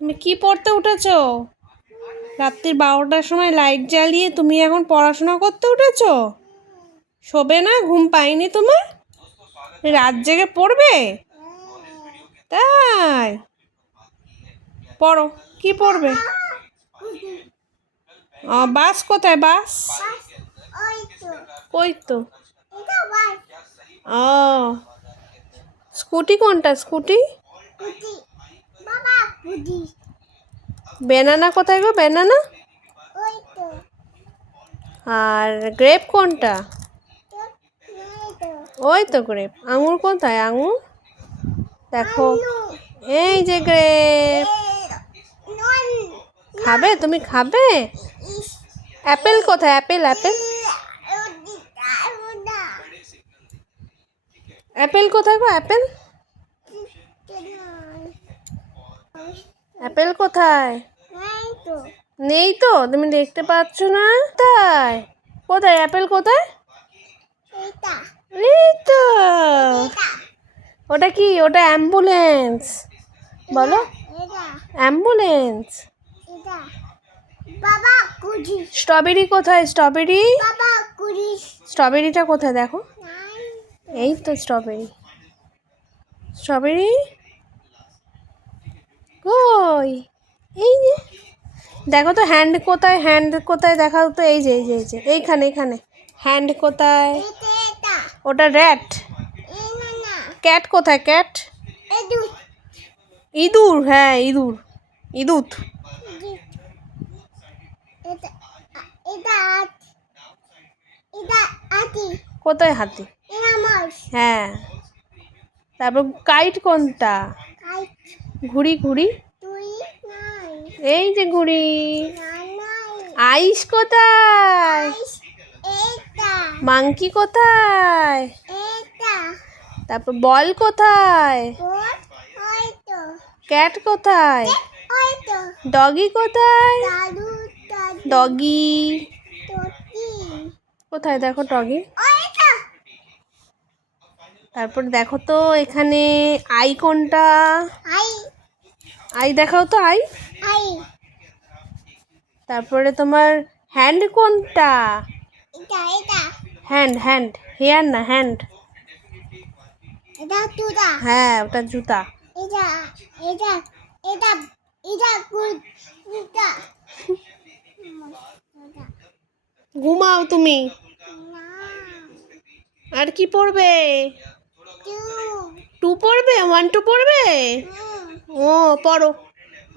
তুমি কি পড়তে উঠেছো? রাত্রির 12টার সময় লাইট জ্বালিয়ে তুমি এখন পড়াশোনা করতে উঠেছো? শোবে না? ঘুম পাইনি তোমার? রাত জেগে পড়বে? তাই পড়ো। কি পড়বে? বাস কোথায়? বাস ওই তো। ও, স্কুটি কোনটা? স্কুটি ব্যানানা কোথায় গো? ব্যানানা। আর গ্রেপ কোনটা? ওই তো গ্রেপ। আঙুর কোথায়? আঙুর দেখো, এই যে গ্রেপ। খাবে? তুমি খাবে? অ্যাপেল কোথায়? অ্যাপেল অ্যাপেল অ্যাপেল কোথায় গো? অ্যাপেল অ্যাপেল কোথায়? নেই তো, তুমি দেখতে পাচ্ছ না? তাই কোথায় অ্যাপেল? কোথায়? এই তো। ওটা কি? ওটা অ্যাম্বুলেন্স। বলো, অ্যাম্বুলেন্স। স্ট্রবেরি কোথায়? স্ট্রবেরি স্ট্রবেরিটা কোথায়? দেখো, এই তো স্ট্রবেরি। স্ট্রবেরি কই? এই যে দেখো তো, হ্যান্ড কোথায়? হ্যান্ড কোথায় দেখাও তো। এই যে এই যে এই যে এইখানে এইখানে হ্যান্ড কোথায়? ওটা র্যাট। ক্যাট কোথায়? ক্যাট ইঁদুর। হ্যাঁ, ইঁদুর। ইঁদুত কোথায়? হাতি। হ্যাঁ। তারপর কাইট কোনটা? ঘুড়ি ঘুড়ি। এই যে ঘুড়ি। আইস কোথায়? মাংকি কোথায়? তারপর বল কোথায়? ক্যাট কোথায়? ডগি কোথায়? ডগি কোথায়? দেখো ডগি। তারপর দেখো তো এখানে আই কোনটা? আই দেখাও তো, আই। তারপরে তোমার হ্যান্ড কোনটা? হ্যান্ড হ্যান্ড হেয়ার না, হ্যান্ড। হ্যাঁ, ওটা জুতা। ঘুমাও তুমি। আর কি পড়বে? 2 পড়বে? 1 2 পড়বে? ও, পড়ো।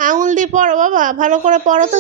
আঙুল দিয়ে পড়ো বাবা, ভালো করে পড়ো তো।